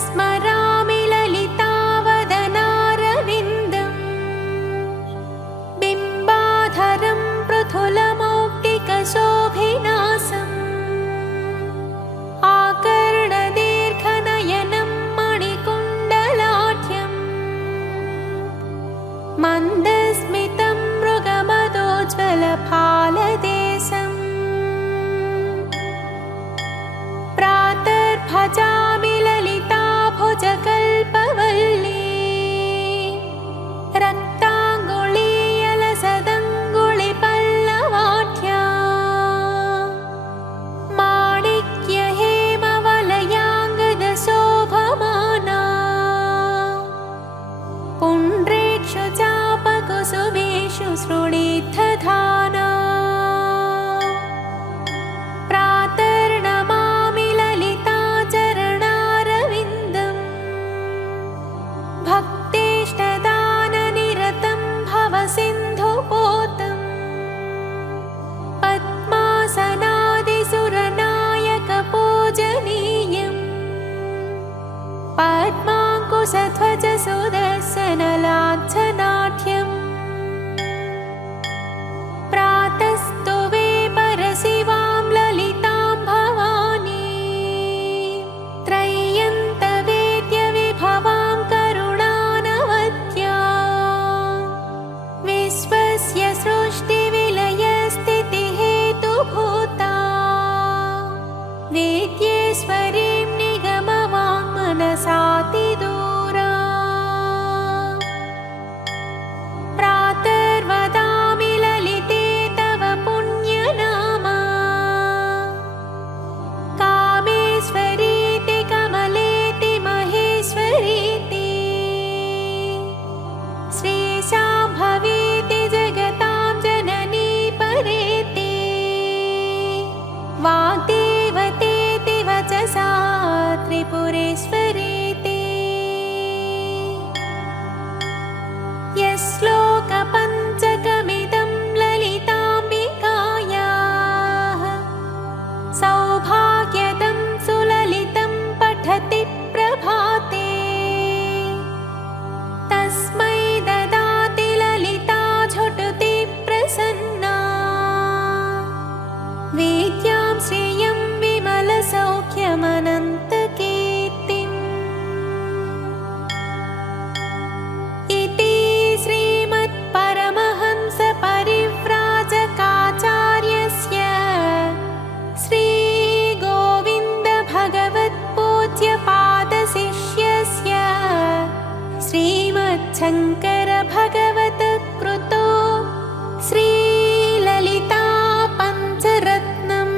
स्मरामि ललितावदनारविन्दम् बिम्बाधरं पृथुलमौक्तिकशोभिनासम् आकर्णदीर्घनयनं मणिकुण्डलाढ्यम् मन्दस्मितं मृगमदोज्ज्वलफालदेशम् प्रातर्भजामि ललिताभुजकल्पवल्ली रक्ताङ्गुलीयलसदङ्गुलिपल्लवाढ्या माणिक्यहेमवलयाङ्गदशोभमाना पुण्ड्रेक्षु चापकुसुमेषु सृणीद्धधाना प्रातर्नमामि ललिताचरणारविन्दम् भक्तेष्टदाननिरतं भवसिन्धुपोतम् पद्मासनादिसुरनायकपूजनीयम् पद्माङ्कुशध्वजसुदर्शनलाञ्छनाढ्यम् प्रातस्तुवे परशिवां ललितां भवानी त्रय्यन्तवेद्यविभवां करुणानवद्या विश्वस्य सृष्टिविलयस्थितिहेतुभूता वेद्येश्वरीं निगमवाङ्मनसातिदूरा प्रातर्वदामि ललिते तव पुण्यनामा कामेश्वरीति कमलेति महेश्वरीति श्रीशाम्भवीति जगतां जननी परेति वाग्देवतेति वचसा त्रिपुरेश्वरीति यश्लोकपञ्चकमिदं ललिताम्बिकायाः सौभाग्यदं सुललितं पठति प्रभाते तस्मै ददाति ललिता झुटुति प्रसन्ना वेद्यां श्रियं विमलसौख्यमनन्तकीर्तिम् इति श्रीमत्परमहंसपरिव्राजकाचार्यस्य श्रीगोविन्दभगवत्पूज्यपादशिष्यस्य श्रीमच्छङ्करभगवत्कृतो श्रीललिता पञ्चरत्नम्।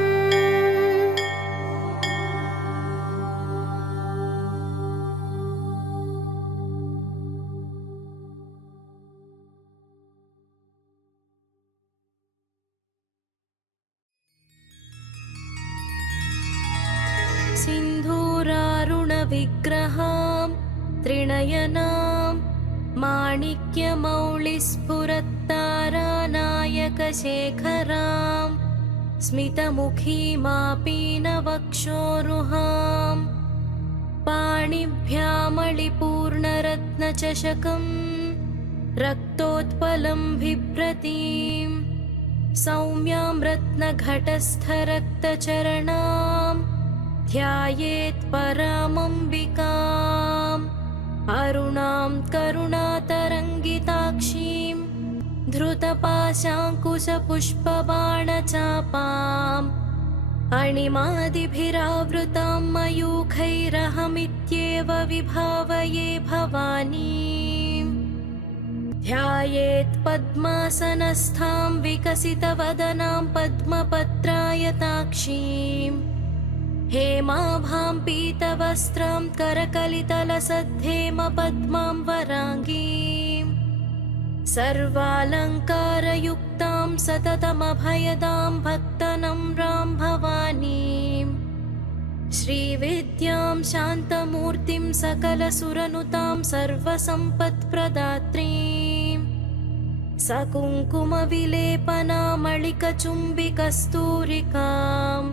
सिन्धूरारुणविग्रहां त्रिनयनां माणिक्यमौलिस्फुरत्तारानायकशेखरां स्मितमुखीमापीनवक्षोरुहां पाणिभ्यामणिपूर्णरत्नचषकं रक्तोत्पलं बिभ्रतीं सौम्यां रत्नघटस्थरक्तचरणां ध्यायेत् परामम्बिकाम् अरुणां करुणातरङ्गिताक्षीं धृतपाशाङ्कुशपुष्पबाणचापाम् अणिमादिभिरावृतां मयूखैरहमित्येव विभावये भवानीम् ध्यायेत् पद्मासनस्थां विकसितवदनां पद्मपत्रायताक्षीम् हेमाभां पीतवस्त्रां करकलितलसद्धेम पद्मां वराङ्गीं सर्वालङ्कारयुक्तां सततमभयदां भक्तनम्रां भवानीं श्रीविद्यां शान्तमूर्तिं सकलसुरनुतां सर्वसम्पत्प्रदात्रीं सकुङ्कुमविलेपनामलिकचुम्बिकस्तूरिकां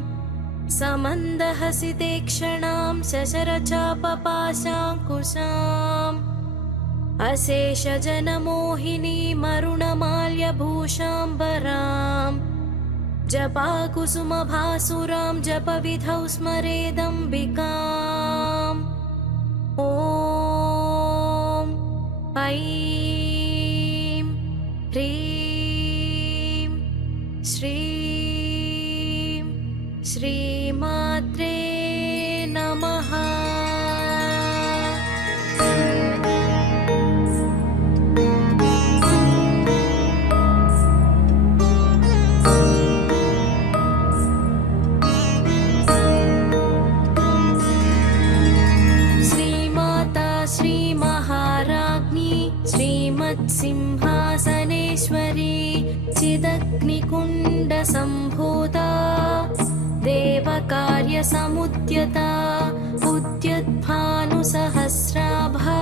समन्दहसितेक्षणां शशरचापपाशाङ्कुशाम् अशेषजनमोहिनीमरुणमाल्यभूषाम्बराम् जपाकुसुमभासुरां जपविधौ स्मरेदम्बिकाम् ॐ ऐं ह्रीं श्रीं श्रीमात्रे नमः। सिंहासनेश्वरी चिदग्निकुण्डसम्भूता देवकार्यसमुद्यता उद्यद्भानुसहस्राभा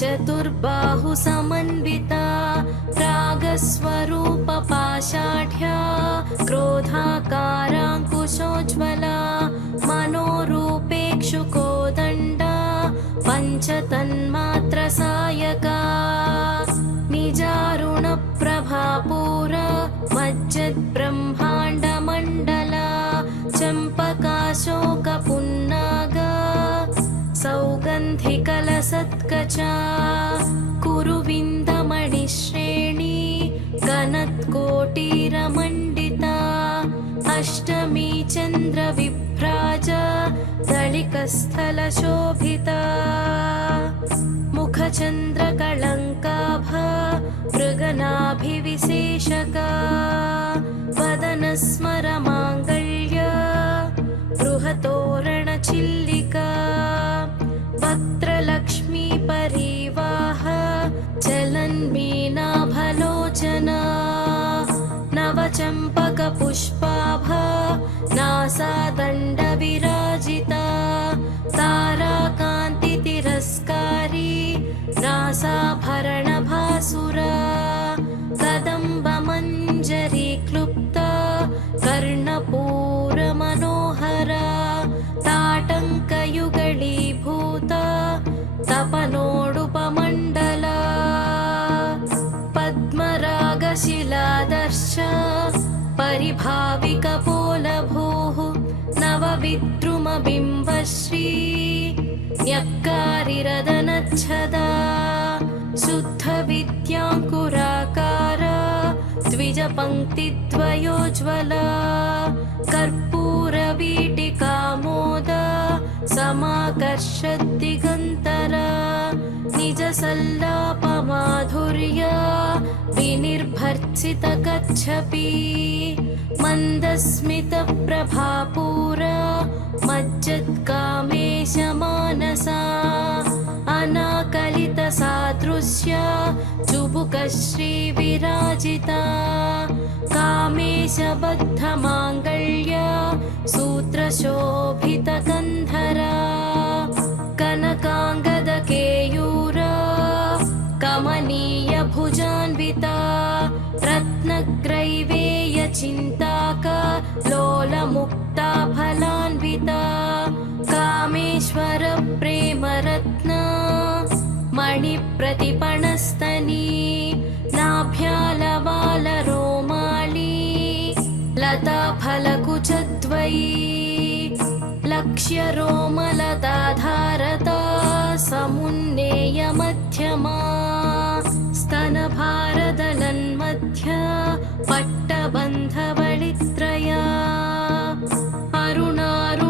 चतुर्बाहुसमन्विता रागस्वरूपपाषाढ्या क्रोधाकाराङ्कुशोज्ज्वला मनोरूपेक्षुकोदण्डा पञ्चतन्मात्रसायका निजारुणप्रभापूर मज्जद्ब्रह्माण्डमण्डला चम्पकाशोकपुन्नाग सौगन्धिकलसत्कचा कुरुविन्दमणिश्रेणी गणत्कोटिरमण्डिता अष्टमी चन्द्रविभ्राज दलिकस्थलशोभिता मुखचन्द्रकलङ्काभ मृगनाभिविशेषका वदनस्मरमाङ्गल्य बृहतोरणचिल्लिका वक्त्रलक्ष्मीपरिवाह चलन्मीनाभलोचना नवचम्पकपुष्पाभ नासादण्डविराजिता ताराकान्तितिरस्कारी नासाभरणभासुरा कदम्बमञ्जरीक्लुप्ता कर्णपूरमनोहरा ताटङ्कयुगलीभूता तपनोडुपमण्डला पद्मरागशिलादर्श परिभाविकपोलभूः नवविद्रुमबिम्बश्री न्यक्कारिरदनच्छदा शुद्धविद्याङ्कुराकार द्विजपङ्क्तिद्वयोज्ज्वला कर्पूरवीटिकामोद समाकर्षद्दिगन्तरा निजसल्लापमाधुर्य विनिर्भर्त्सितकच्छपि मन्दस्मितप्रभापूर मज्जत्कामेशमानसा अनाकलितसादृश्य चुबुकश्रीविराजिता कामेशबद्धमाङ्गल्य सूत्रशोभितकन्धरा कनकाङ्गदकेयूर कमनीयभुजान्विता रत्नग्रैवेयचिन्ताक लोलमुक्ता फलान्विता कामेश्वरप्रेमरत्न मणिप्रतिपणस्तनी नाभ्यालवालरोमाली लताफलकुचद्वयी लक्ष्यरोमलताधारता समुन्नेयमध्यमा स्तनभारदलन्मध्य पट्टबन्धवलित्रया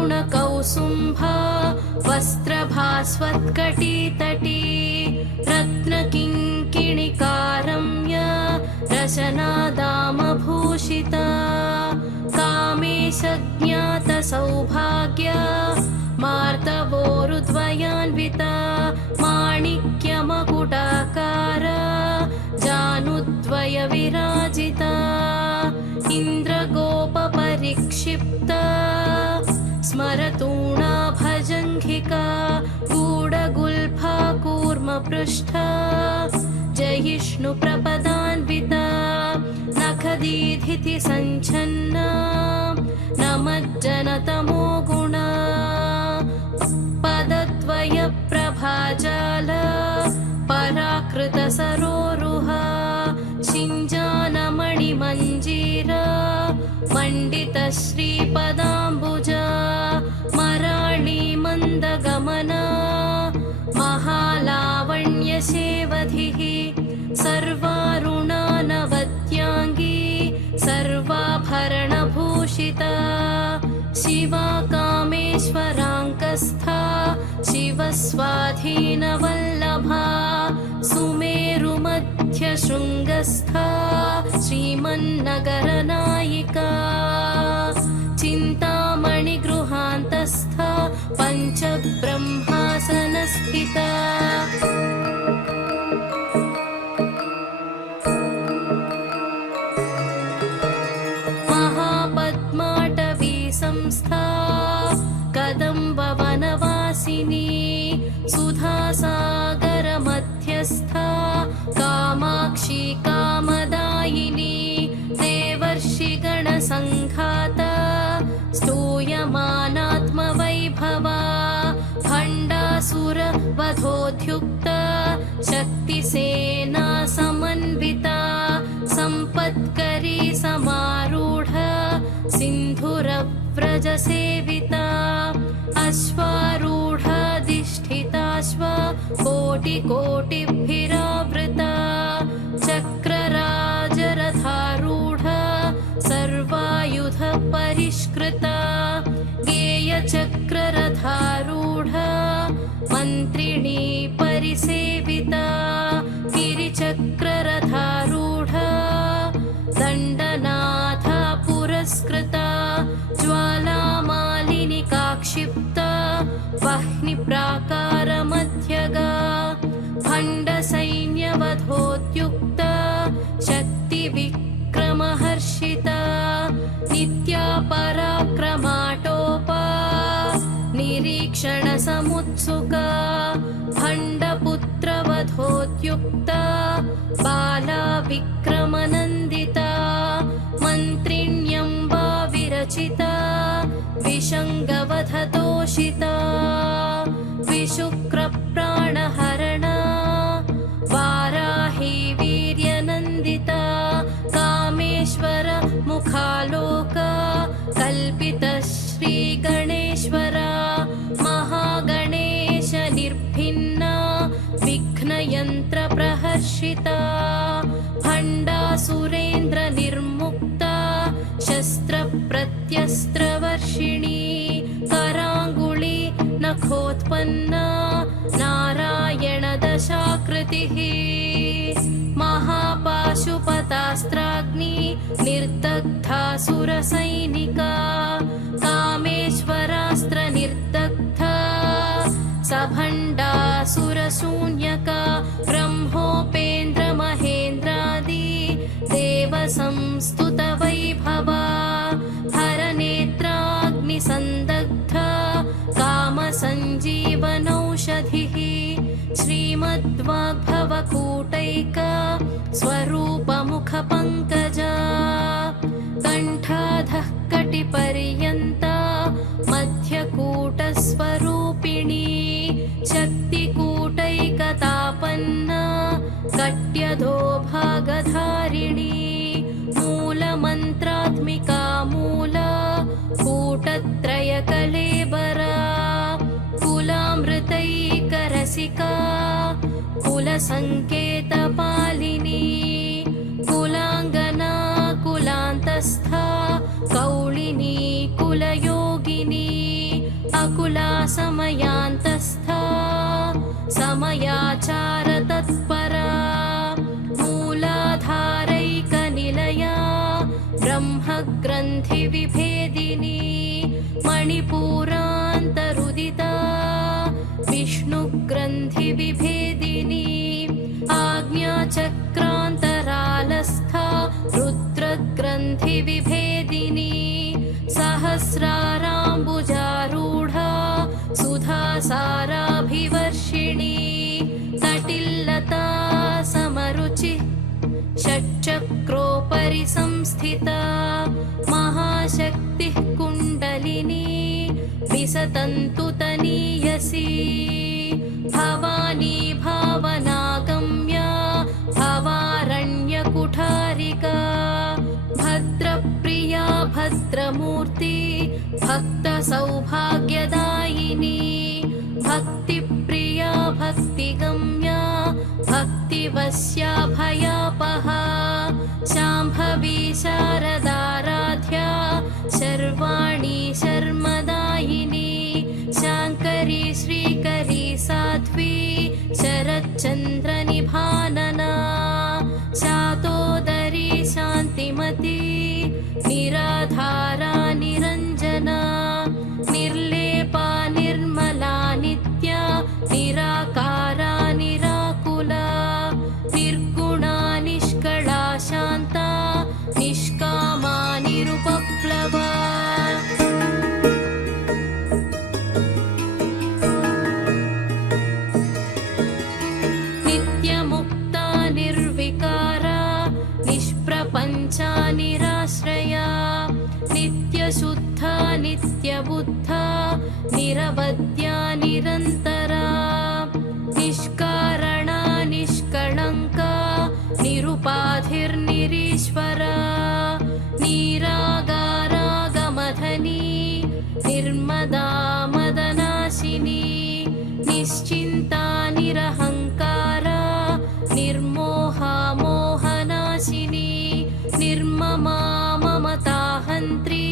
अरुणारुणकौसुम्भा वस्त्रभास्वत्कटितटी रत्नकिङ्किणिकारम्य रशनादामभूषिता कामेशज्ञातसौभाग्य मार्तवोरुद्वयान्विता माणिक्यमकुटाकार जानुद्वयविराजिता इन्द्रगोपपरिक्षिप्ता स्मरतूणाभजङ्घिका गूढगुल्फा कूर्मपृष्ठा जयिष्णुप्रपदान्विता नख दीधिति सञ्छन्ना नमज्जनतमो गुणा पदद्वय प्रभाजाल पराकृत सरोरुहा शिञ्जानमणिमञ्जीर मण्डित श्रीपदाम्बुजा मराळी मन्दगमना महालावण्यसेवधिः सर्वारुणानवद्याङ्गी सर्वाभरणभूषिता शिवा कामेश्वराङ्कस्था शिवस्वाधीनवल्लभा सुमेरुमध्यशृङ्गस्था श्रीमन्नगरनायिका चिन्तामणिगृहान्तस्था पञ्चब्रह्मासनस्थिता महापद्माटवी संस्था कदम्बवनवासिनी सुधासागरमध्यस्था कामाक्षी कामदायिनी देवर्षिगणसङ्घाता स्तूयमानात्मवैभवा भण्डासुरवधोद्युक्ता शक्तिसेना समन्विता सम्पत्करी समारूढ सिन्धुरव्रजसेविता अश्वारूढाधिष्ठिताश्व कोटिकोटिभिरावृता चक्रराजरथारूढ सर्वायुध परिष्कृता गेयचक्ररथारूढ मन्त्रिणी परिसेविता गिरिचक्ररथारूढ दण्डनाथ पुरस्कृता ज्वालामालिनिकाक्षिप्ता वह्निप्राकारमध्यगा भण्डसैन्यवधोद्युक्ता शक्तिविक्रमहर्षिता नित्या पराक्रमाटोपा निरीक्षणसमुत्सुका भण्डपुत्रवधोद्युक्ता बाला विक्रमनन्दिता मन्त्रिण्यम्बा विरचिता विशङ्गवधतोषिता विशुक्रप्राणहरणा वाराही वीर्यनन्दिता कामेश्वर मुखालोका कल्पित श्रीगणेश्वरा महागणेश निर्भिन्ना विघ्नयन्त्रप्रहर्षिता भण्डासुरेन्द्र निर्मुक्ता शस्त्रप्रत्यस्त्रवर्षिणी कराङ्गुली नखोत्पन्ना नारायणदशाकृतिः महापाशुपतास्त्राग्नि निर्दग्धासुरसैनिका कामेश्वरास्त्र निर्दग्धा सभण्डासुरशून्यका ब्रह्मोपेन्द्र महेन्द्रादि देवसंस्तुतवैभवा हरनेत्राग्निसन्दग्धा कामसञ्जीवनौषधिः श्रीमद्वाग्भवकूटैका स्वरूपमुखपङ्कजा कण्ठाधः कटिपर्यन्ता मध्यकूटस्वरूपिणी शक्तिकूटैकतापन्ना कट्यधो भागधारिणी मूलमन्त्रात्मिका मूला कूटत्रयकलेबरा कुलामृतैकरसिका कुलसङ्केतपालिनी कुलाङ्गना कुलान्तस्था कौलिनी कुलयोगिनी अकुला समयान्तस्था समयाचारतत्परा मूलाधारैकनिलया ब्रह्मग्रन्थिविभेदिनी मणिपूरान्तरुदिता विष्णुग्रन्थिविभेदिनी आज्ञाचक्रान्तरालस्था रुद्रग्रन्थिविभेदिनी सहस्राराम्बुजारूढा सुधासाराभिवर्षिणी तटिल्लता समरुचि षट्चक्रोपरि संस्थिता महाशक्तिः कुण्डलिनी विसतन्तु तनीयसी भवानी भावनागम्या भवारण्यकुठारिका भद्रप्रिया भद्रमूर्ति भक्तसौभाग्यदायिनी भक्तिप्रिया भक्तिगम्या भक्तिवश्या भयापहा शाम्भवी शारदाराध्या शर्वाणी शर्मदायिनी शाङ्करी श्रीकरी साध्वी शरच्चन्द्रनिभानना शातोदरी शान्तिमती निराधारा निरञ्जना निर्लेपा निर्मला नित्या निराकारा निराकुला निर्गुणा निष्कला शान्ता निष्कामा निरुपप्लवा नित्यमुक्ता निर्विकारा निष्प्रपञ्चा निराश्रया नित्यशुद्धा नित्यबुद्धा निरवद्या निरन्तरा निष्कारणा निष्कळङ्का निरुपाधिर्निरीश्वरा निरागारागमधनी निर्मदा मदनाशिनी निश्चिन्ता निरहङ्कारा निर्मोहा मोहनाशिनी निर्ममा ममताहन्त्री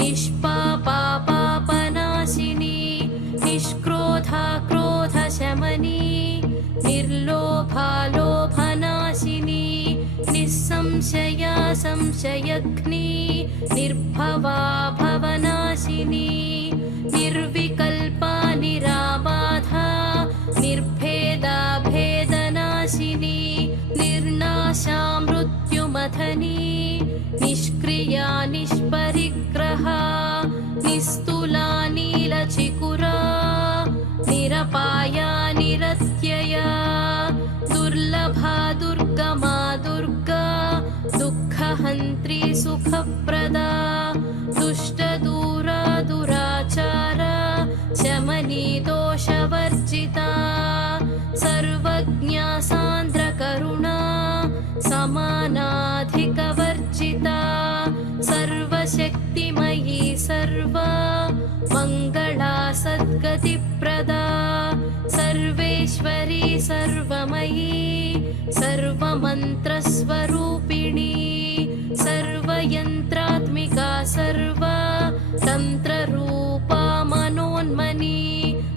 निष्पापा पापनाशिनी निष्क्रोधा क्रोधशमनी निर्लोभा लोभनाशिनी निस्संशया संशयघ्नी निर्भवा भवनाशिनी निर्विकल्पा निराबाधा निर्भेदा भेदनाशिनी निर्नाशा मृत्युमथनी निष्क्रिया निष्परिग्रहा निस्तुला नीलचिकुरा निरपाया निरत्यया दुर्लभा दुर्गमा दुर्गा दुःखहन्त्री सुखप्रदा दुष्टदूरा दुराचारा शमनी दोषवर्जिता सर्वज्ञा सान्द्रकरुणा समानाधिकवर्जिता सर्वशक्तिमयी सर्वा मङ्गला सद्गतिप्रदा सर्वेश्वरी सर्वमयी सर्वमन्त्रस्वरूपिणी सर्वयन्त्रात्मिका सर्वा तन्त्ररूपा मनोन्मनी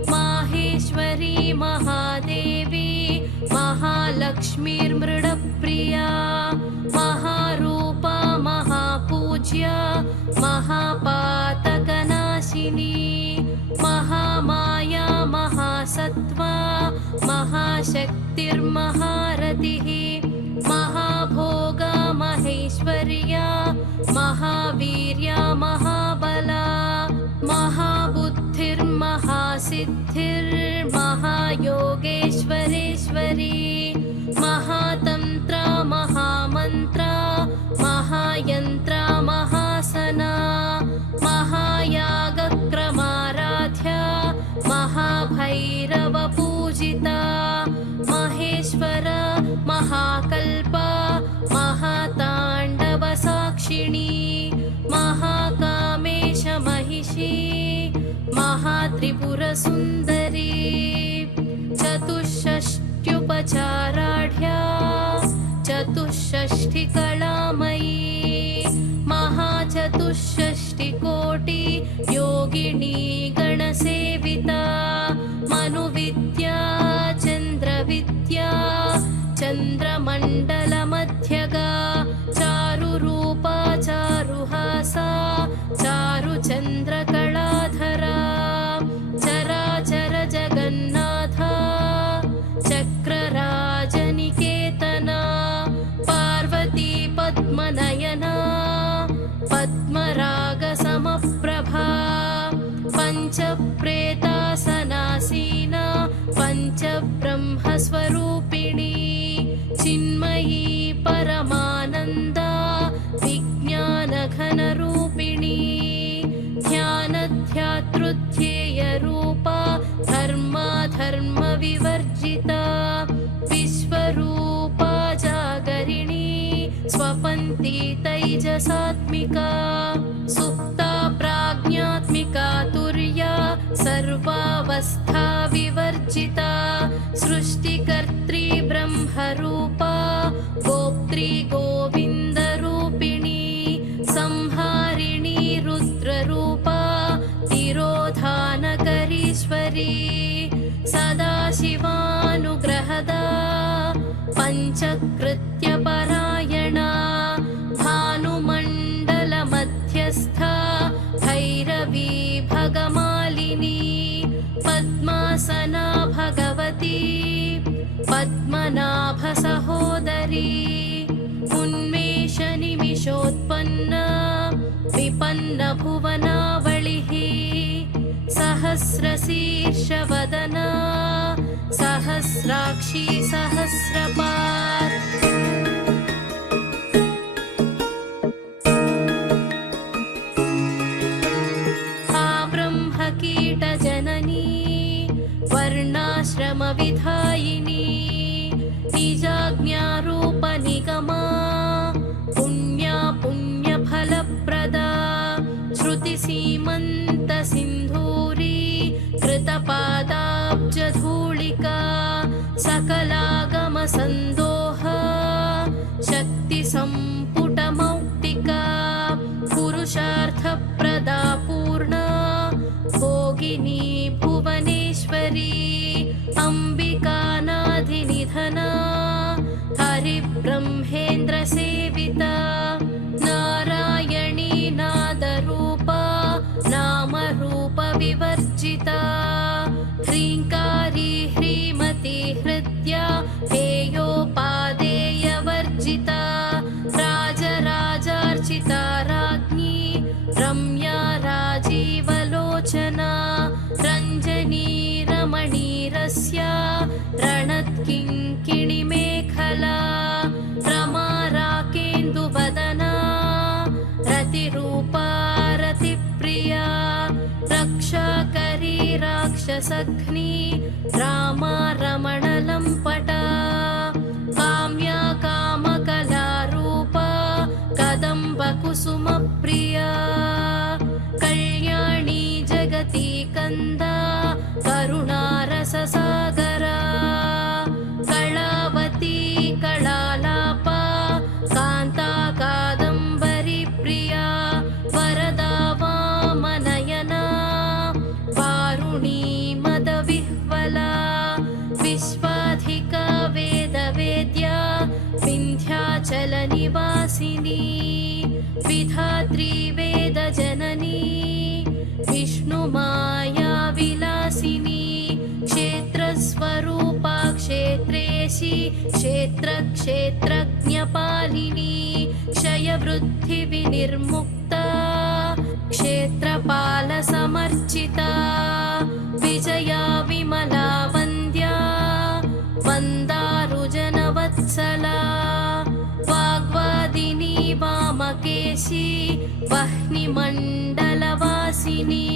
माहेश्वरी महादेवी महालक्ष्मीर्मृडप्रिया महारूपा महापूज्या महापातकनाशिनी महामाया महासत्त्वा महाशक्तिर्महारतिः महाभोगा महेश्वर्या महावीर्या महाबला महाबुद्धिर्महासिद्धिर्महायोगेश्वरेश्वरी महातन्त्रा महामन्त्रा महायन्त्रा महासना महायागक्रमाराध्या महाभैरवपूजिता महेश्वर महाकल्पा महाताण्डवसाक्षिणी महाकामेश महिषी महात्रिपुरसुन्दरी चतुष्षष्ट्युपचाराढ्या चतुष्षष्टिकलामयी महाचतुष्षष्टिकोटि योगिनी गणसेविता मनुविद्या चन्द्रविद्या चन्द्रमण्डलमध्यगा चारुरूपा चारुहासा चारुचन्द्रकलाधरा चराचर जगन्नाथा चक्रराजनिकेतना पार्वती पद्मनयना पद्मरागसमप्रभा पञ्चप्रेतासनासीना पञ्चब्रह्मस्वरूपिणी चिन्मयी परम तेजसात्मिका सुप्ता प्राज्ञात्मिका तुर्या सर्वावस्था विवर्जिता सृष्टिकर्त्री ब्रह्मरूपा गोप्त्री गोविन्दरूपिणी संहारिणी रुद्ररूपा तिरोधानकरीश्वरी सदाशिवानुग्रहदा पञ्चकृत्यपरायणा भानुमण्डलमध्यस्था भैरवी भगमालिनी पद्मासना भगवती पद्मनाभसहोदरी उन्मेषनिमिषोत्पन्ना विपन्नभुवनावलिः सहस्रशीर्षवदना सहस्राक्षी सहस्रपात् ब्रह्मकीटजननी वर्णाश्रमविधायिनी निजाज्ञारूपनिगमा पुण्या पुण्यफलप्रदा श्रुतिसीमन्तसिन्धूरी कृतपादाब्जधूलिका सकलागमसन्दोहा शक्तिसम्पुटमौक्तिका पुरुषार्थप्रदा पूर्णा भोगिनी भुवनेश्वरी अम्बिकानाधिनिधना हरिब्रह्मेन्द्रसेविता नारायणी नादरूपा नामरूपविवर्जिता ह्रीङ्कारी ह्रीमती हृद्या हेयोपादेयवर्जिता राजराजार्चिता राज्ञी रम्या राजीवलोचना रञ्जनी रमणीरस्या रणत्किङ्किणिमेखला रमा राकेन्दुवदना रतिरूपा रतिप्रिया रक्षाकरी राक्षसघ्नी रामा रमणलम्पटा काम्या कामकलारूपा कदम्बकुसुमप्रिया कल्याणी जगती कन्दा करुणारससागरा कलावती कलालापा कान्ता कादम्बरी प्रिया वरदा वामनयना वारुणी मदविह्वला विश्वाधिका वेदवेद्या विन्ध्याचलनिवासिनी विधात्री वेदजननी विष्णुमाया विलासिनी क्षेत्रस्वरूपा क्षेत्रेशी क्षेत्रक्षेत्रज्ञपालिनी क्षयवृद्धिविनिर्मुक्ता क्षेत्रपालसमर्चिता विजया विमला वन्द्या वन्दारुजनवत्सला वाग्वादिनी वामकेशी वह्निमण्डलवासिनी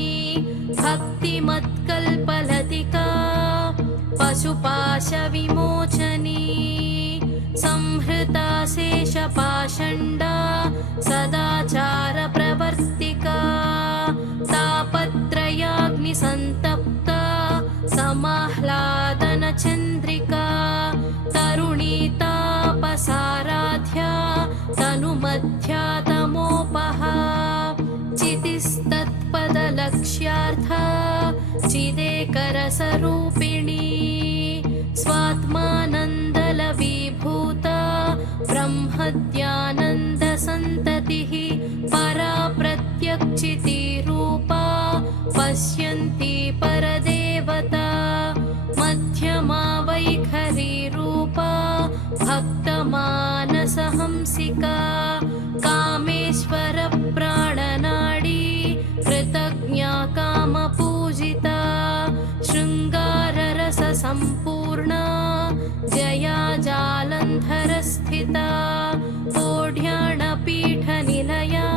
भक्तिमत्कल्पलतिका पशुपाशविमोचनी संहृता शेषपाषण्डा सदाचारप्रवर्तिका तापत्रयाग्निसन्तप्ता समाह्लादनचन्द्रिका तरुणी तापसाराध्या तनुमध्या तमोपहा चितिस्तत्पदलक्ष्यार्था चिदेकरसरूपिणी स्वात्मानन्दलवीभूता ब्रह्मद्यानन्दसन्ततिः परा प्रत्यक्षितिरूपा पश्यन्ती परदेवता मध्यमा वैखरीरूपा भक्तमानसहंसिका कामेश्वरप्राणनाडी कृतज्ञा कामपूजिता शृङ्गाररससम्पूर्णा जया जालन्धरस्थिता ओढ्याणपीठनिलया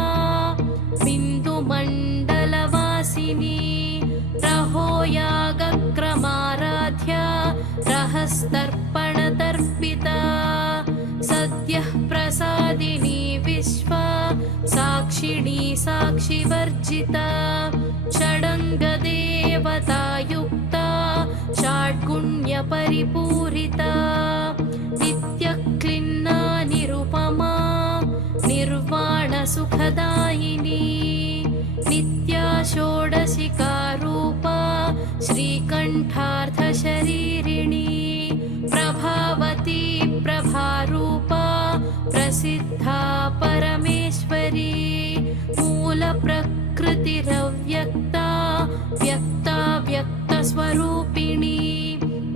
बिन्दुमण्डलवासिनी रहोयागक्रमाराध्या रहस्तर्पणतर्पिता सद्यः प्रसादिनी विश्वा साक्षिणी साक्षिवर्जिता षडङ्गदेवतायुक्ता षड्गुण्यपरिपूरिता नित्यक्लिन्ना निरुपमा निर्वाणसुखदायिनी नित्या षोडशिकारूपा श्रीकण्ठार्थशरीरिणी प्रभावती प्रभारूपा प्रसिद्धा परमेश्वरी मूलप्रकृतिरव्यक्ता व्यक्ता व्यक्तस्वरूपिणी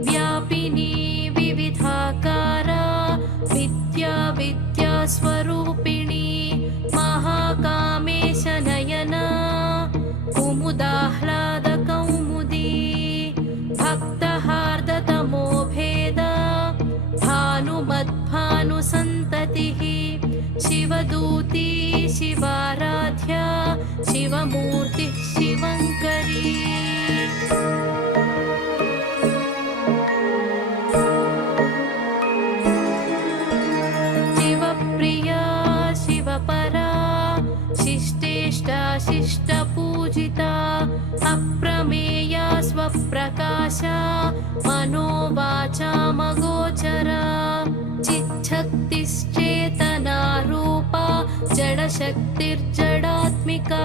व्यापिनी विविधाकारा विद्या विद्यास्वरूपिणी महाकामेशनयना कुमुदाह्लादकौमुदी भक्तहार्दतमो भेद भानुमद्भानुसन्ततिः शिवदूती शिवाराध्या शिवमूर्तिः शिवङ्करी शिवप्रिया शिवपरा शिष्टेष्टा शिष्टपूजिता अप्रमेया स्वप्रकाशा मनोवाचामगोचरा चिच्छक्तिश्चेतनारूपा जडशक्तिर्जडात्मिका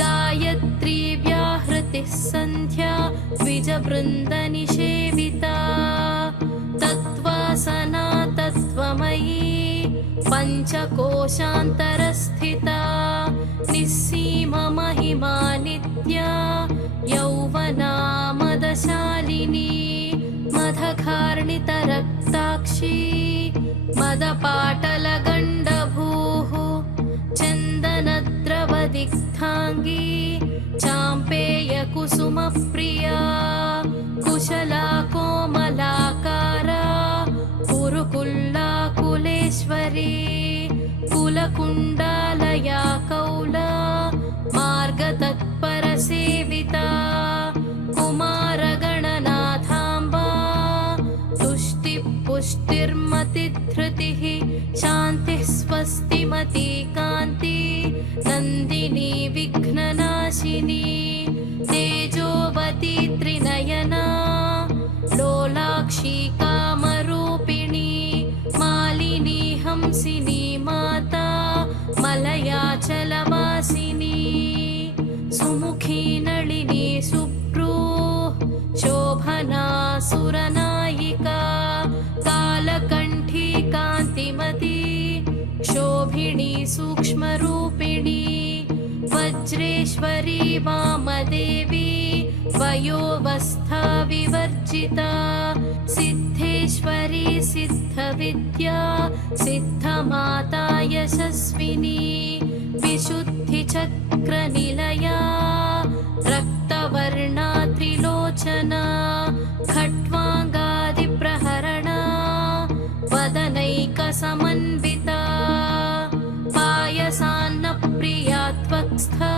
गायत्री व्याहृतिः सन्ध्या द्विजवृन्दनिषेविता तत्त्वासना तत्त्वमयी पञ्चकोशान्तरस्थिता निस्सीममहिमा नित्या यौवना मदशालिनी मदघार्णितरक्ताक्षी मदपाटलगण्डभूः चन्दनद्रवदिग्धाङ्गी चाम्पेयकुसुमप्रिया कुशला कोमलाकारा कुरुकुल्ला कुलेश्वरी कुलकुण्डालया कौला मार्गतत्परसेविता कुमारगणनाथाम्बा तुष्टिपुष्टिर्मतिधृतिः शान्तिः स्वस्तिमती कान्ति नन्दिनी विघ्ननाशिनी तेजोवती त्रिनयना लोलाक्षी कामरूपिणी मालिनी हंसिनी माता मलयाचलवासिनी सुमुखी नलिनी सुप्रू शोभना सुरनायिका कालकण्ठी कान्तिमती शोभिनी सूक्ष्मरूपिणी वज्रेश्वरी वामदेवी वयोवस्था विवर्जिता सिद्धेश्वरी सिद्धविद्या सिद्धमाता यशस्विनी विशुद्धिचक्रनिलया रक्तवर्णा त्रिलोचना खट्वाङ्गादिप्रहरणा वदनैकसमन्विता पायसान्नप्रिया त्वक्स्था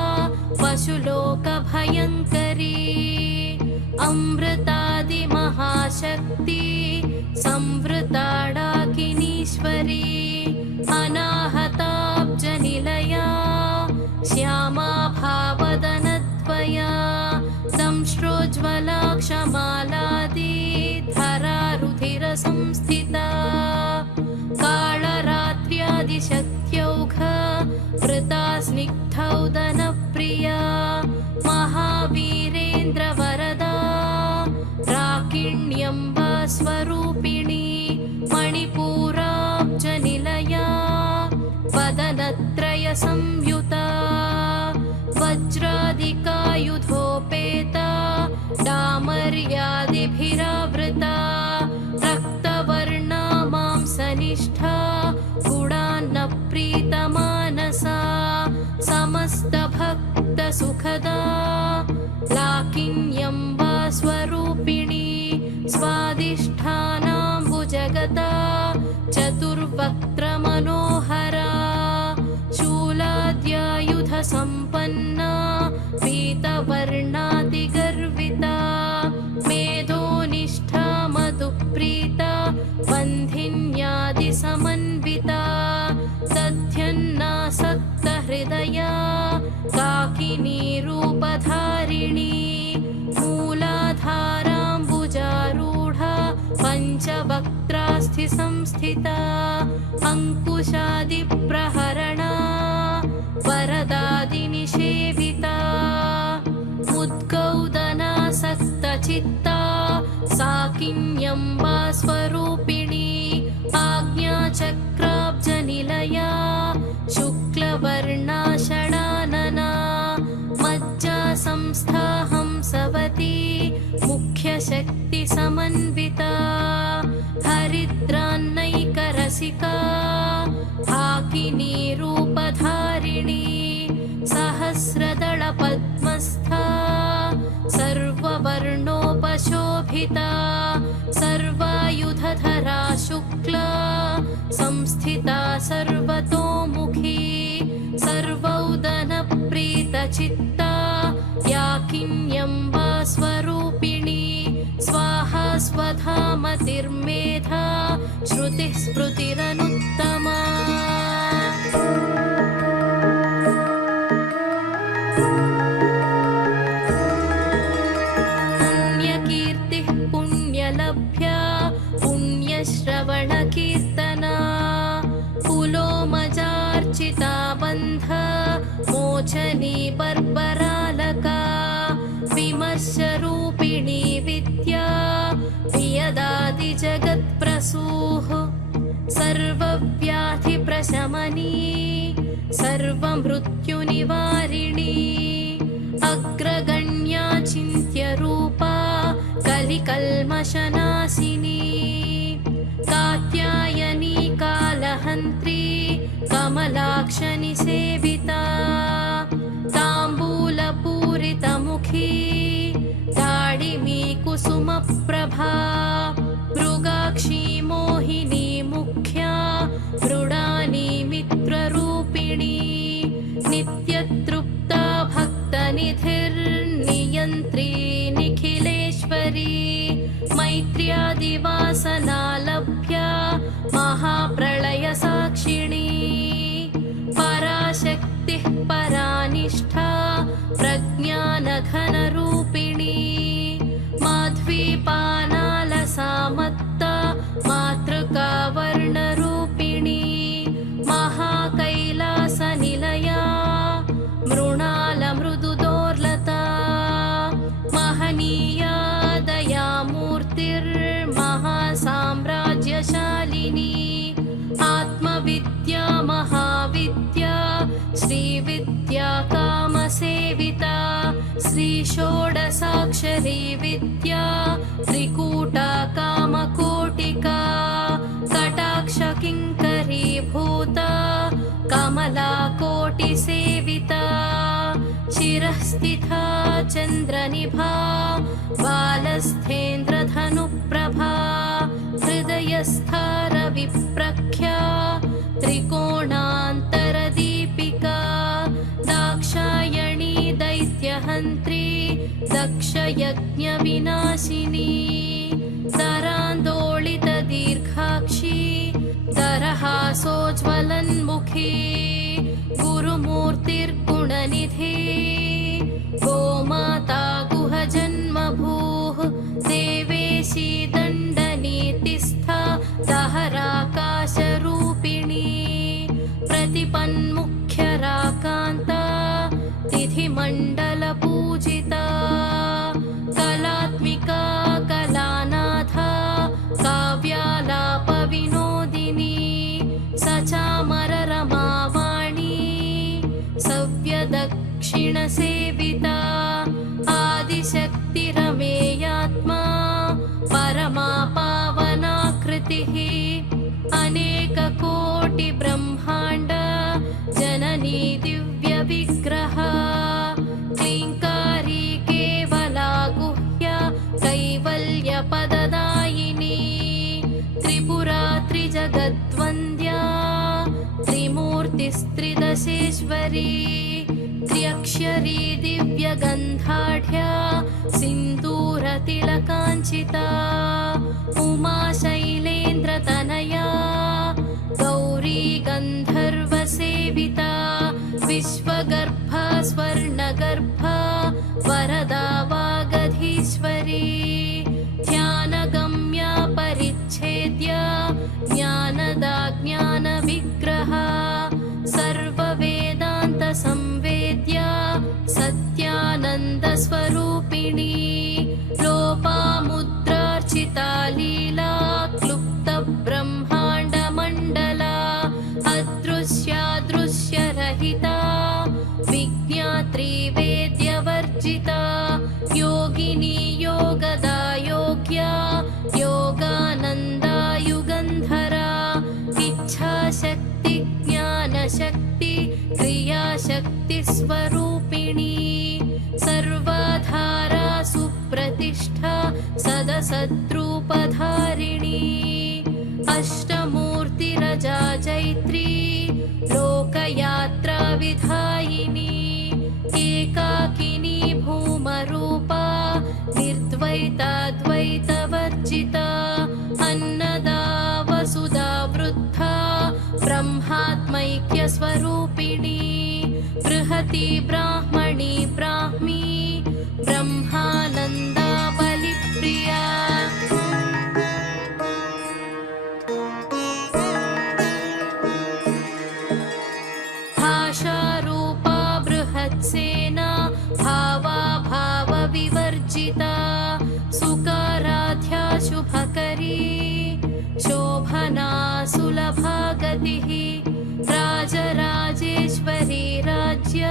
पशुलोकभयङ्करी अमृतादिमहाशक्ति संवृताडाकिनीश्वरी अनाहताब्जनिलया श्यामा भावदनद्वया दंष्ट्रोज्ज्वलाक्षमालादिधरारुधिरसंस्थिता कालरात्र्यादिशक्त्यौघ वृता स्निग्धौदनप्रिया महावीरेन्द्रवरदा राकिण्यम्बा स्वरूपिणी मणिपूराब्जनिलया वदनत्रयसंयुता वज्रादिकायुधोपेता डामर्यादिभिरावृता रक्तवर्णा मांसनिष्ठा गुणान्नप्रीतमानसा समस्तभक्तसुखदा लाकिन्यम्बा स्वरूपिणी स्वादिष्ठानाम्बुजगता चतुर्वक्त्रमनोहरा शूलाद्यायुधसम्पन्ना पीतवर्णादिगर्विता मेधोनिष्ठा मधुप्रीता बन्धिन्यादिसमन्विता दध्यन्नासक्ता संस्थिता अङ्कुशादिप्रहरणा वरदादिनिषेविता उद्गौदनासक्तचित्ता साकिन्यम्बा स्वरूपिणी आज्ञाचक्राब्जनिलया शुक्लवर्णा षडानना मज्जा संस्था हंसवती मुख्यशक्तिसमन्विता हरिद्रान्नैकरसिका हाकिनी रूपधारिणी सहस्रदलपद्मस्था सर्ववर्णोपशोभिता सर्वायुधधरा शुक्ला संस्थिता सर्वतोमुखी सर्वौदनप्रीतचित्ता याकिन्यम्बा स्वरूपिणी स्वाहा स्वधामतिर्मेधा श्रुतिः स्मृतिरनुत्तमा पुण्यकीर्तिः पुण्यलभ्या पुण्यश्रवणकीर्तना पुलोमजार्चिता बन्ध मोचनी बर्बरालका विमर्शरूपिणी विद्या वियदादिजगत्प्रसूः सर्वव्याधिप्रशमनी सर्वमृत्युनिवारिणी अग्रगण्या चिन्त्यरूपा कलिकल्मषनाशिनी कात्यायनी कालहन्त्री कमलाक्षनिसेविता ताम्बूलपूरितमुखी दाडिमी कुसुमप्रभा मृगाक्षी मोहिनी मुख्या मृडानी मित्ररूपिणी नित्यतृप्ता भक्तनिधिर्नियन्त्री निखिलेश्वरी मैत्र्यादिवासनालभ्या महाप्रलयसाक्षिणी पराशक्तिः परानिष्ठा प्रज्ञानघनरूपिणी माध्वीपानालसामत्ता मातृकावर्णरूपिणी महाकैलासनिलया मृणालमृदुदोर्लता महनीया दयामूर्तिर्महासाम्राज्यशालिनी आत्मविद्या महाविद्या श्रीविद्या कामसेविता श्रीषोडशाक्षरी विद्या त्रिकूटा कामकोटिका कटाक्षकिङ्करीभूता कमलाकोटिसेविता शिरः स्थिता चन्द्रनिभा बालस्थेन्द्रधनुप्रभा हृदयस्था रविप्रख्या त्रिकोणान्तरदीपिका दाक्षायणी दैत्यहन्त्री दक्षयज्ञविनाशिनी दरान्दोलितदीर्घाक्षी दरहासोज्ज्वलन्मुखी गुरुमूर्तिर्गुणनिधि गोमाता गुहजन्मभूः देवेशी दण्डनीतिस्था दहराकाशरूपिणी प्रतिपन्मुख्यराकान्ता तिथिमण्डलपूजिता कलात्मिका कलानाथा काव्यालापविनोदिनी सचामररमावाणी सव्यदक्षिणसेविता आदिशक्तिरमेयात्मा परमा पावनाकृतिः अनेककोटिब्रह्माण्ड जननी दिव्यविग्रह क्लीङ्कारी केवला गुह्या कैवल्यपददायिनी त्रिपुरा त्रिजगद्वन्द्या त्रिमूर्तिस्त्रिदशेश्वरी त्र्यक्षरी दिव्यगन्धाढ्या सिन्दूरतिलकाञ्चिता उमा शैलेन्द्रतनया गौरी गन्धर्वसेविता विश्वगर्भा स्वर्णगर्भा वरदा वागधीश्वरी ध्यानगम्या परिच्छेद्या स्वरूपिणी सर्वधारा सुप्रतिष्ठा सदसद्रूपधारिणी अष्टमूर्तिरजा चैत्री लोकयात्रा विधायिनी एकाकिनी भूमरूपा निर्द्वैताद्वैतवर्जिता अन्नदा वसुधा वृद्धा ब्रह्मात्मैक्यस्वरूपिणी बृहती ब्राह्मणी ब्राह्मी ब्रह्मानन्दा बलिप्रिया भाषारूपा बृहत्सेना भावा भावविवर्जिता सुकाराध्या शुभकरी शोभना सुलभा गतिः राजराजेश्वरी राज्य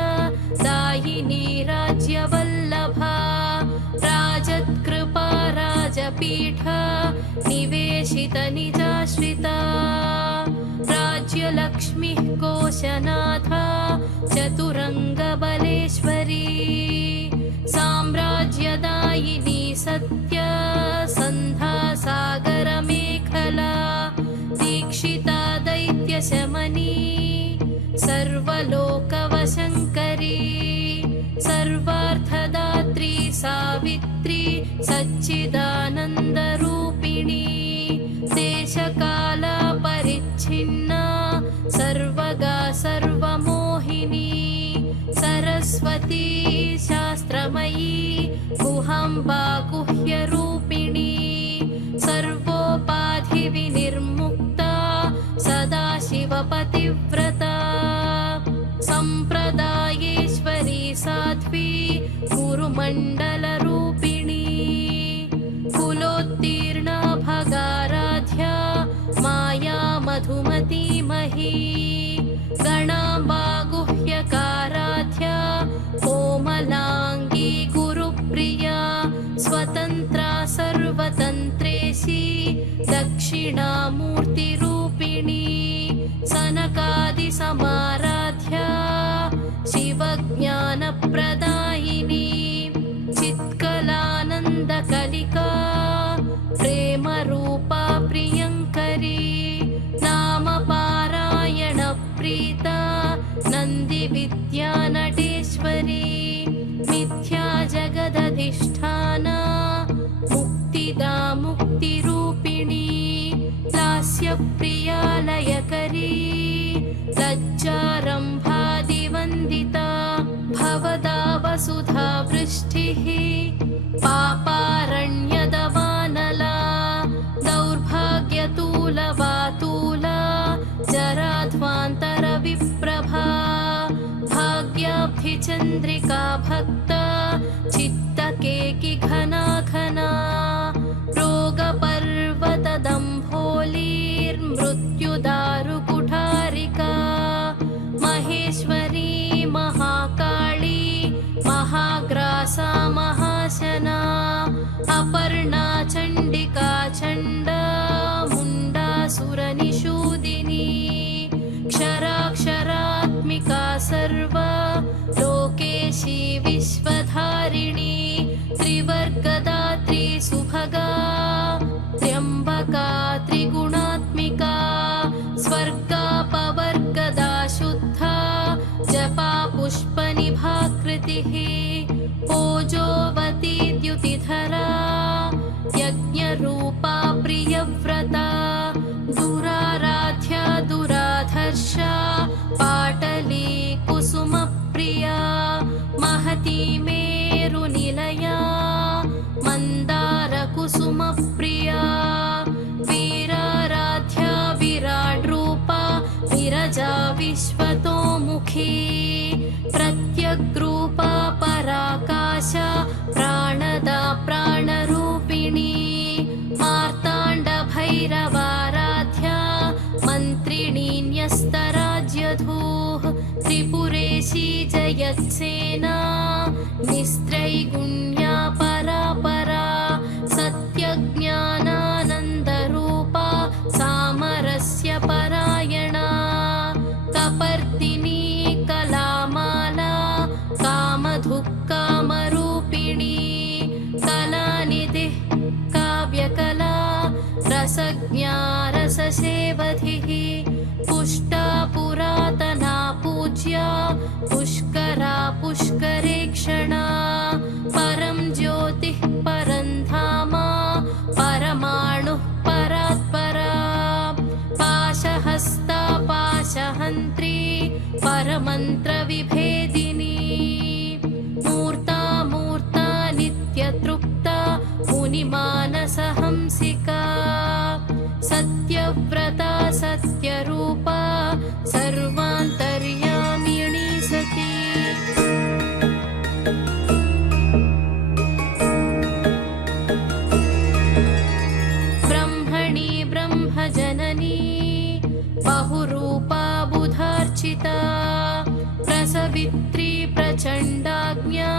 दायिनी राज्यवल्लभा राजत्कृपा राजपीठ निवेशित निजाश्रिता राज्यलक्ष्मीः कोशनाथा चतुरङ्गबलेश्वरी साम्राज्यदायिनी सत्य सन्धा सागरमेखला दीक्षिता दैत्यशमनी सर्वलोकवशङ्करी सर्वार्थदात्री सावित्री सच्चिदानन्दरूपिणी देशकाला परिच्छिन्ना सर्वगा सर्वमोहिनी सरस्वती शास्त्रमयी गुहाम्बा गुह्यरूपिणी सर्वोपाधिविनिर्मुक्ता सदाशिवपतिव्रता सम्प्रदायेश्वरी साध्वी गुरुमण्डलरूपिणी कुलोत्तीर्णा भगाराध्या माया मधुमतीमही गणाम्बा गुह्यकाराध्या कोमलाङ्गी गुरुप्रिया स्वतन्त्रा सर्वतन्त्रेशी दक्षिणामूर्तिरूपिणी सनकादिसमाराध्या शिवज्ञानप्रदायिनी चित्कलानन्दकलिका प्रेमरूपा प्रियङ्करी नामपारायणप्रीता नन्दिविद्यानटेश्वरी मिथ्या जगदधिष्ठाना मुक्तिदा मुक्तिरूपिणी लास्यप्रिया लयकरी लज्जारम्भादिवन्दिता भवदा वसुधा वृष्टिः पापारण्यदवानला दौर्भाग्यतूलवातूला जराध्वान्तरविप्रभा भाग्याब्धिचन्द्रिका भक्ता चित्तकेकि घना घना रोगपर्वतदम्भोलीर्मृत्युदारुकुठारिका महेश्वरी महाकाली महाग्रासा महाशना अपर्णा चण्डिका चण्डा मुण्डासुरनिषूदिनी क्षराक्षरात्मिका सर्वा लोकेशी विश्वधारिणी त्रिवर्गदात्री सुभगा त्र्यम्बका त्रिगुणात्मिका स्वर्गापवर्गदा शुद्धा जपा पुष्पनिभाकृतिः ओजोवती द्युतिधरा यज्ञरूपा प्रियव्रता दुराराध्या दुराधर्षा पाटली कुसुमप्रिया महती मेरुनिलया मन्दारकुसुमप्रिया वीराराध्या विराड्रूपा विरजा विश्वतोमुखी प्रत्यग्रूपा पराकाशा प्राणदा प्राणरूपिणी मार्ताण्डभैरवाराध्या मन्त्रिणी न्यस्तराज्यधूः त्रिपुरेशी जयत्सेना निस्त्रैगुण्या परापरा सत्यज्ञानानन्दरूपा सामरस्य परायणा कपर्दिनी कलामाला रसज्ञा रससेवधिः पुष्टा पुरातना पूज्या पुष्करा पुष्करेक्षणा परं ज्योतिः परं धाम परमाणुः परात्परा पाशहस्ता पाशहन्त्री परमन्त्रविभेदिनी मूर्ता मूर्ता नित्यतृप्ता मुनिमानसहंसिका सत्यव्रता सत्यरूपा सर्वान्तर्यामिणी सती ब्रह्मणि ब्रह्मजननी बहुरूपा बुधार्चिता प्रसवित्री प्रचण्डाज्ञा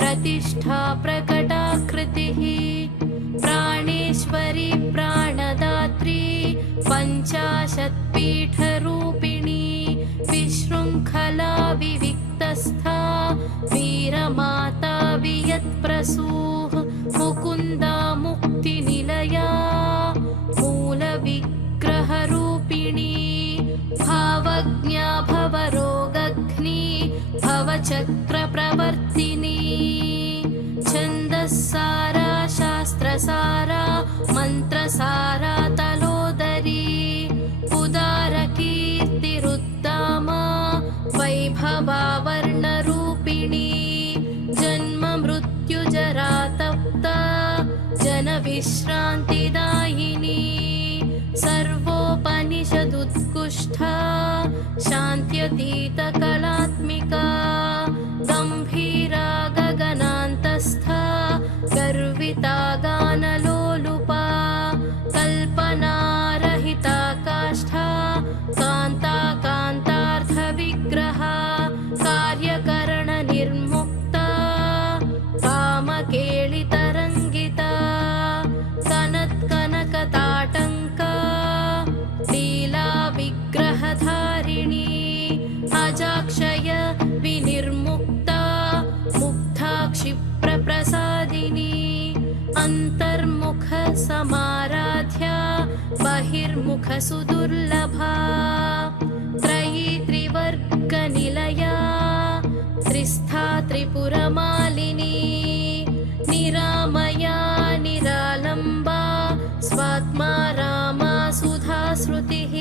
प्रतिष्ठा प्रकटाकृतिः प्राणेश्वरी प्राणदात्री पञ्चाशत्पीठरूपिणी विशृङ्खला विविक्तस्था वीरमाता वियत्प्रसूः मुकुन्दा मुक्तिनिलया मूलविग्रहरूपिणी भावज्ञा भवरोगघ्नी भवचक्रप्रवर्तिनी छन्दस्सारा शास्त्रसारा मन्त्रसारा तलोदरी उदारकीर्तिरुत्तमा वैभवावर्णरूपिणी जन्ममृत्युजरातप्ता जनविश्रान्तिदायिनी सर्वोपनिषदुत्कृष्टा शान्त्यतीतकलात्मिका गम्भीरा गगनान्तस्था गर्विता गानलोलुपा कल्पनारहिता काष्ठा कान्ता कान्तार्थविग्रहा कार्यकरणनिर्मुक्ता कामकेलितरङ्गिता कनत्कनकताटङ्का लीला विग्रहधारिणी अजाक्षय विनिर्मुक्ता मुग्धा क्षिप्रप्रसादिनी अन्तर्मुख समाराध्या बहिर्मुख सुदुर्लभा त्रयी त्रिवर्गनिलया त्रिस्था त्रिपुरमालिनी निरामया निरालम्बा स्वात्मा रामा सुधाश्रुतिः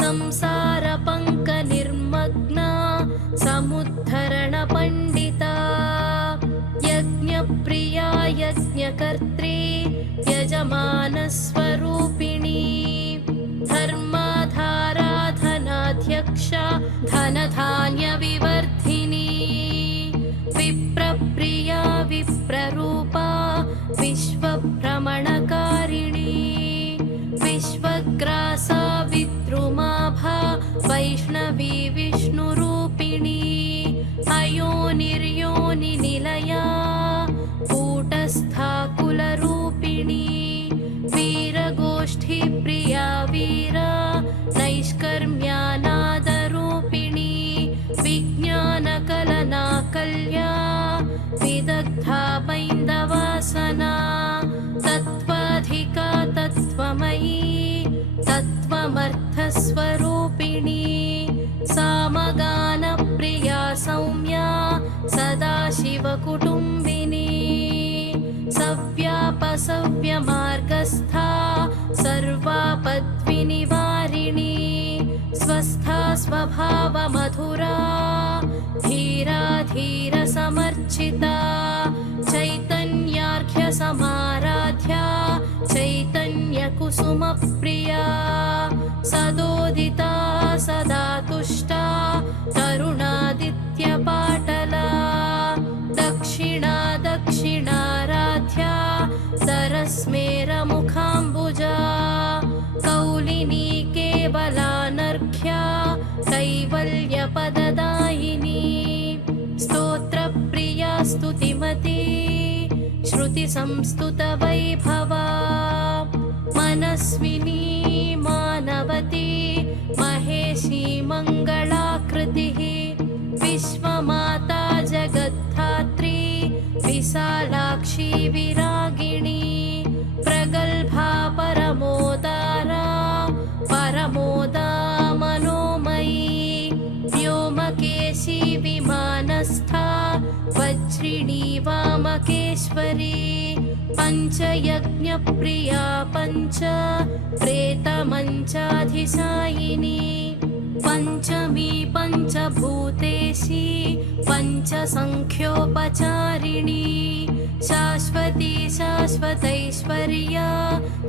संसारपङ्कनिर्मग्ना समुद्धरणपण्डिता यज्ञप्रिया यज्ञकर्त्री यजमानस्वरूपिणी धर्माधाराधनाध्यक्षा धनधान्यविवर्धिनी विप्रप्रिया विप्ररूपा विश्वभ्रमणकारिणी विश्वग्रासा विद्रुमाभा वैष्णवी विष्णुरूपिणी अयोनिर्योनिनिलया कूटस्था कुलरूपिणी वीरगोष्ठीप्रिया वीरा नैष्कर्म्यानादरूपिणी विज्ञानकलनाकल्या विदग्धा बैन्दवासना तत्त्वाधिका तत्त्वमयी तत्त्वमर्थस्वरूपिणी सामगानप्रिया सौम्या सदाशिवकुटुम्बिनी सव्यापसव्यमार्गस्था सर्वापद्विनिवारिणी स्वस्था स्वभावमधुरा धीरा धीरसमर्चिता चैतन्यार्घ्यसमाराध्या चैतन्यकुसुमप्रिया सदोदिता सदा तुष्टा तरुणादित्यपाटला दक्षिणा दक्षिणाराध्या सरस्मेरमुखाम्बुजा कौलिनी केवलानर्घ्या कैवल्यपददायिनी स्तोत्रप्रिया स्तुतिमती श्रुतिसंस्तुतवैभवा मनस्विनी मानवती महेशी मङ्गलाकृतिः विश्वमाता जगद्धात्री विशालाक्षी विरागिणी प्रगल्भा परमोदया लोकेश्वरी पञ्चयज्ञप्रिया पञ्च प्रेतमञ्चाधिशायिनी पञ्चमी पञ्चभूतेशी पञ्चसङ्ख्योपचारिणी शाश्वती शाश्वतैश्वर्या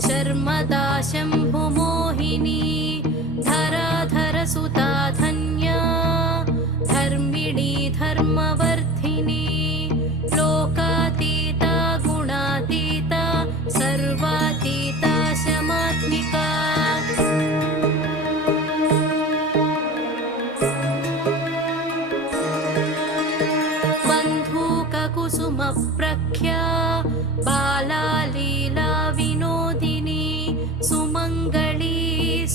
शर्मदा शम्भुमोहिनी धराधरसुता धन्या धर्मिणी धर्मवर्धिनी लोकातीता गुणातीता सर्वातीता शमात्मिका बन्धूककुसुमप्रख्या बाला लीला विनोदिनी सुमङ्गली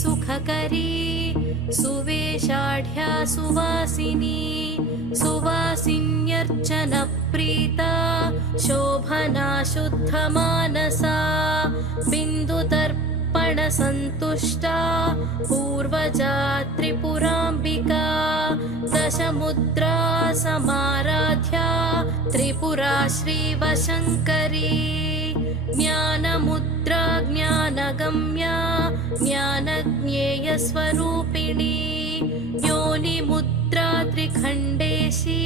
सुखकरी सुवेशाढ्या सुवासिनी सुवासिन्यर्चनप्रीता शोभना शुद्धमानसा बिन्दुदर्पणसन्तुष्टा पूर्वजा त्रिपुराम्बिका दशमुद्रा समाराध्या त्रिपुरा श्रीवशङ्करी ज्ञानमुद्रा ज्ञानगम्या ज्ञानज्ञेयस्वरूपिणी योनिमुद्रा त्रिखण्डेशी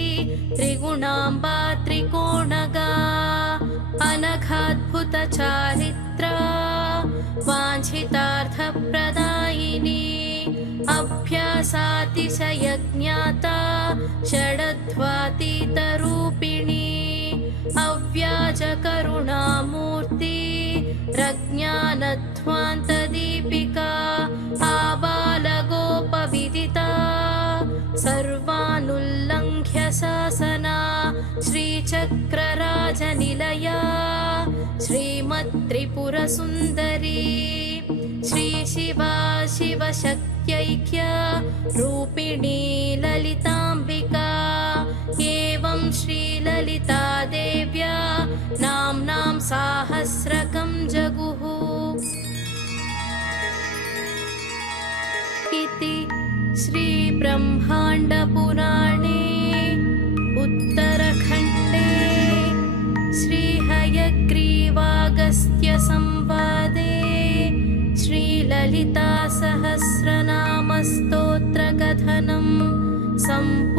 त्रिगुणाम्बा त्रिकोणगा अनघाद्भुतचारित्रा वाञ्छितार्थप्रदायिनी अभ्यासातिशयज्ञाता षडध्वातीतरूपिणी अव्याजकरुणामूर्ति रज्ञानध्वान्तदीपिका आबालगोपविदिता सर्वानुल्लङ्घ्य शासना श्रीचक्रराजनिलया श्रीमत्त्रिपुरसुन्दरी श्रीशिवा शिवशक्त्यैक्य रूपिणी ललिताम्बिका एवं श्रीललिता देव्या नाम्नां साहस्रकं जगुः इति श्रीब्रह्माण्डपुराणे उत्तरखण्डे श्रीहयग्रीवागस्त्यसंवादे श्रीललितासहस्रनामस्तोत्रकथनं सम्पूर्णम्।